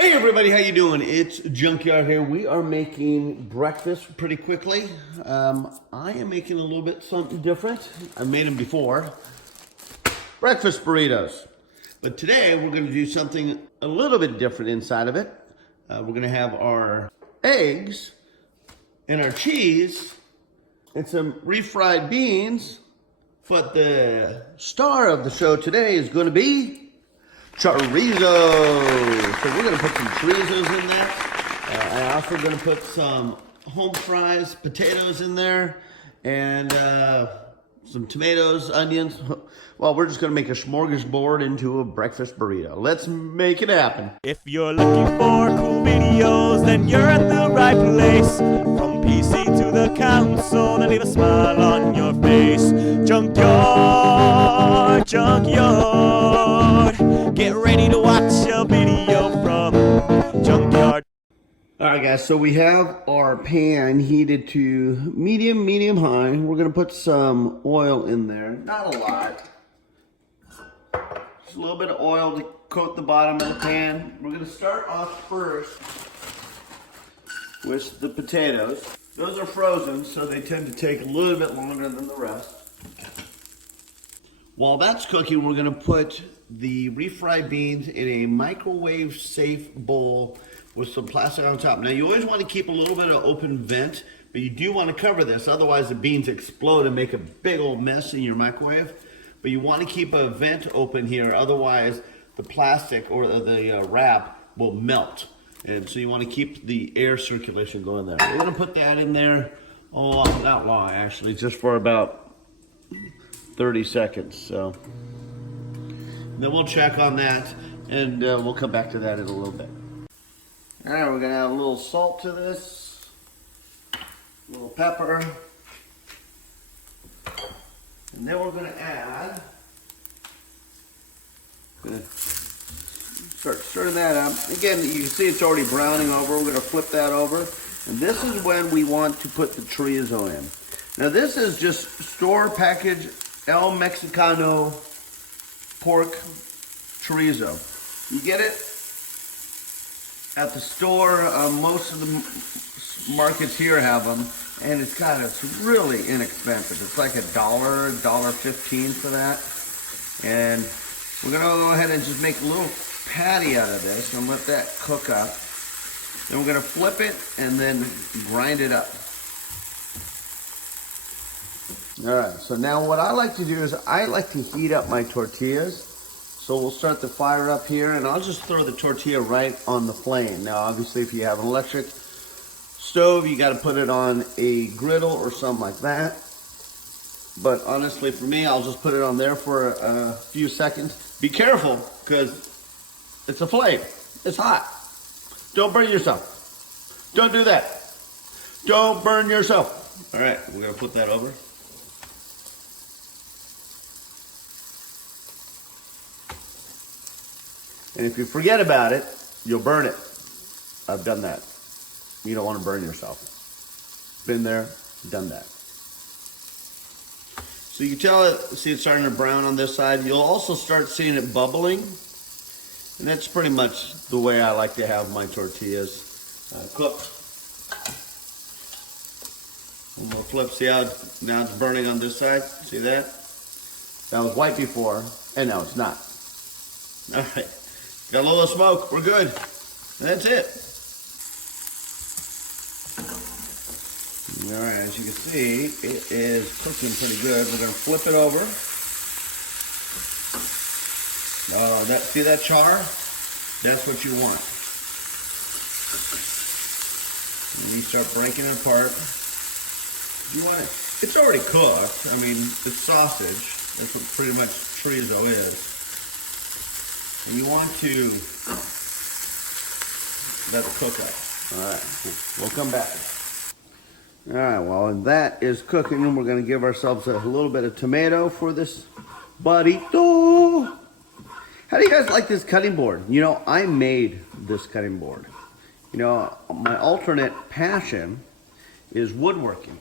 Hey everybody, how you doing? It's Junkyard here. We are making breakfast pretty quickly. I am making a little bit something different. I've made them before. Breakfast burritos. But today we're going to do something a little bit different inside of it. We're going to have our eggs and our cheese and some refried beans. But the star of the show today is going to be chorizo. So we're going to put some chorizos in there. I'm also going to put some home fries, potatoes in there, and some tomatoes, onions. Well, we're just going to make a smorgasbord into a breakfast burrito. Let's make it happen. If you're looking for cool videos, then you're at the right place. From PC to the console, they leave a smile on your face. Junkyard, Junkyard. Get ready to watch a video from Junkyard. All right, guys, so we have our pan heated to medium high. We're going to put some oil in there. Not a lot. Just a little bit of oil to coat the bottom of the pan. We're going to start off first with the potatoes. Those are frozen, so they tend to take a little bit longer than the rest. While that's cooking, we're going to put the refried beans in a microwave-safe bowl with some plastic on top. Now, you always want to keep a little bit of open vent, but you do want to cover this. Otherwise, the beans explode and make a big old mess in your microwave. But you want to keep a vent open here. Otherwise, the plastic or the wrap will melt. And so you want to keep the air circulation going there. We're going to put that in there, not long, actually, just for about 30 seconds. So then we'll check on that, and we'll come back to that in a little bit. All right, we're going to add a little salt to this, a little pepper, and then we're going to add, start stirring that up. Again, you can see it's already browning over. We're going to flip that over, and this is when we want to put the chorizo in. Now, this is just store package El Mexicano pork chorizo. You get it at the store. Most of the markets here have them, and it's really inexpensive. It's like $1.15 for that. And we're gonna go ahead and just make a little patty out of this and let that cook up. Then we're gonna flip it and then grind it up. All right, so now what I like to do is I like to heat up my tortillas. So we'll start the fire up here, and I'll just throw the tortilla right on the flame. Now, obviously, if you have an electric stove, you got to put it on a griddle or something like that. But honestly, for me, I'll just put it on there for a few seconds. Be careful, because it's a flame. It's hot. Don't burn yourself. Don't do that. Don't burn yourself. All right, we're going to put that over. And if you forget about it, you'll burn it. I've done that. You don't want to burn yourself. Been there, done that. So you can tell it, see it's starting to brown on this side. You'll also start seeing it bubbling. And that's pretty much the way I like to have my tortillas cooked. And we'll flip, see how now it's burning on this side? See that? That was white before, and now it's not. All right. Got a little smoke, we're good. That's it. All right, as you can see, it is cooking pretty good. We're gonna flip it over. See that char? That's what you want. And you start breaking it apart. You want it, it's already cooked. I mean, it's sausage. That's what pretty much chorizo is. And you want to let it cook up. All right, we'll come back. All right, well, and that is cooking, and we're going to give ourselves a little bit of tomato for this burrito. How do you guys like this cutting board? You know, I made this cutting board. You know, my alternate passion is woodworking.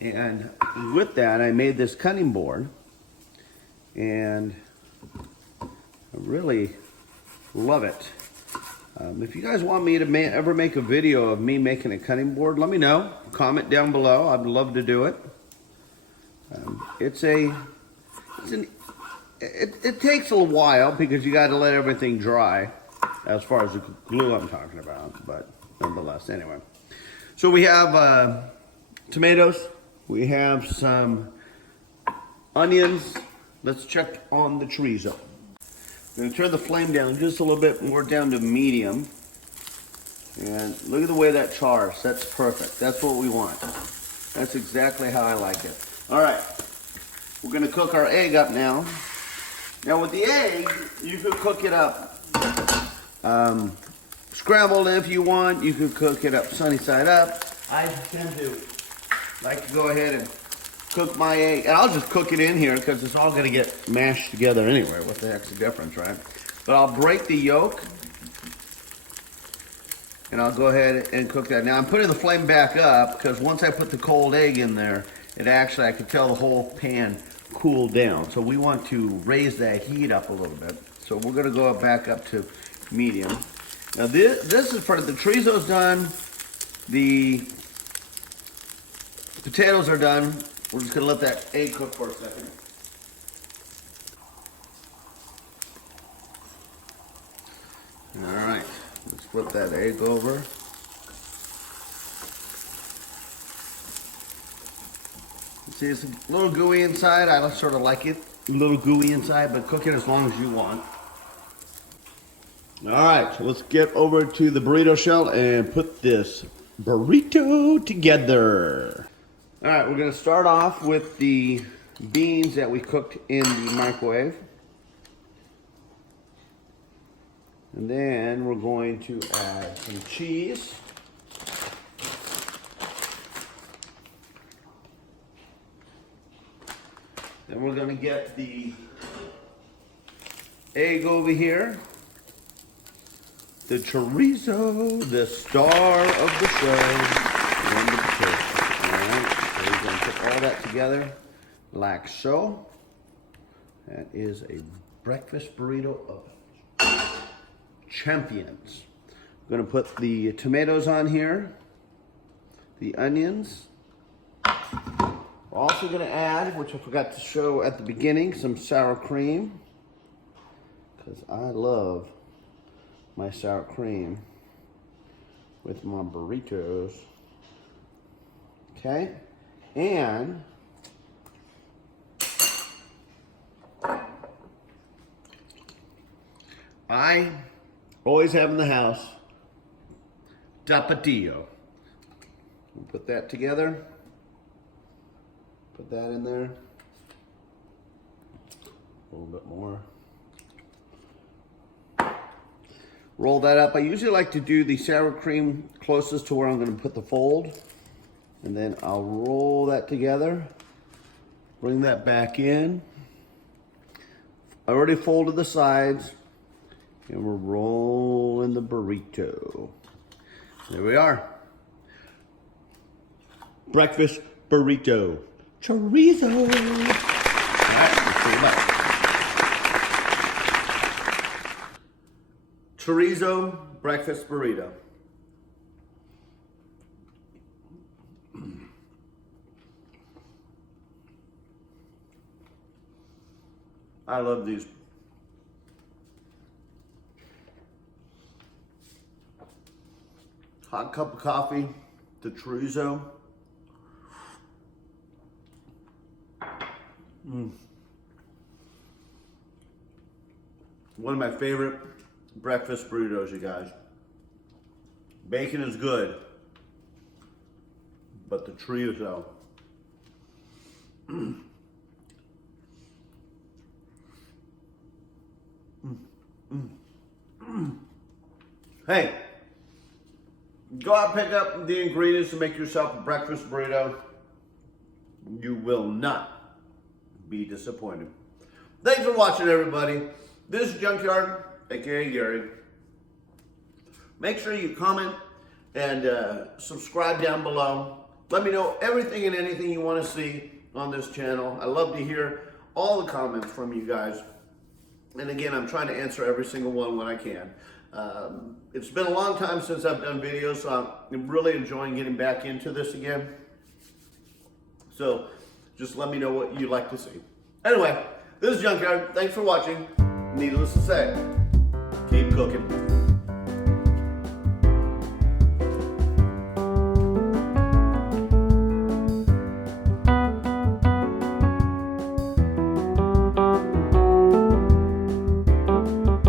And with that, I made this cutting board. And I really love it. If you guys want me to ever make a video of me making a cutting board, let me know. Comment down below. I'd love to do it. It takes a while because you got to let everything dry, as far as the glue I'm talking about. But nonetheless, anyway. So we have tomatoes. We have some onions. Let's check on the chorizo. I'm going to turn the flame down just a little bit more, down to medium. And look at the way that chars. That's perfect. That's what we want. That's exactly how I like it. All right. We're going to cook our egg up now. Now with the egg, you could cook it up scrambled if you want. You could cook it up sunny side up. I tend to like to go ahead and cook my egg, and I'll just cook it in here because it's all going to get mashed together anyway. What the heck's the difference, right? But I'll break the yolk, and I'll go ahead and cook that. Now I'm putting the flame back up because once I put the cold egg in there, I could tell the whole pan cooled down. So we want to raise that heat up a little bit. So we're going to go back up to medium. Now this is for the chorizo's done. The potatoes are done. We're just going to let that egg cook for a second. All right, let's flip that egg over. See, it's a little gooey inside. I sort of like it a little gooey inside, but cook it as long as you want. All right, so let's get over to the burrito shell and put this burrito together. All right, we're going to start off with the beans that we cooked in the microwave. And then we're going to add some cheese. Then we're going to get the egg over here. The chorizo, the star of the show. And the potato. So we're going to put all that together like so. That is a breakfast burrito of champions. I'm going to put the tomatoes on here, the onions. We're also going to add, which I forgot to show at the beginning, some sour cream, because I love my sour cream with my burritos. Okay, and I always have in the house tapatio. We'll put that together. Put that in there. A little bit more. Roll that up. I usually like to do the sour cream closest to where I'm going to put the fold. And then I'll roll that together. Bring that back in. I already folded the sides. And we're rolling the burrito. There we are. Breakfast burrito. Chorizo. All right, let's see about chorizo breakfast burrito. I love these. Hot cup of coffee, the chorizo. One of my favorite breakfast burritos, you guys. Bacon is good, but the chorizo. Hey, go out and pick up the ingredients to make yourself a breakfast burrito. You will not be disappointed. Thanks for watching, everybody. This is Junkyard, aka Gary. Make sure you comment and subscribe down below. Let me know everything and anything you want to see on this channel. I love to hear all the comments from you guys. And again, I'm trying to answer every single one when I can. It's been a long time since I've done videos, so I'm really enjoying getting back into this again. So just let me know what you'd like to see. Anyway, this is Junkyard. Thanks for watching. Needless to say, keep cooking.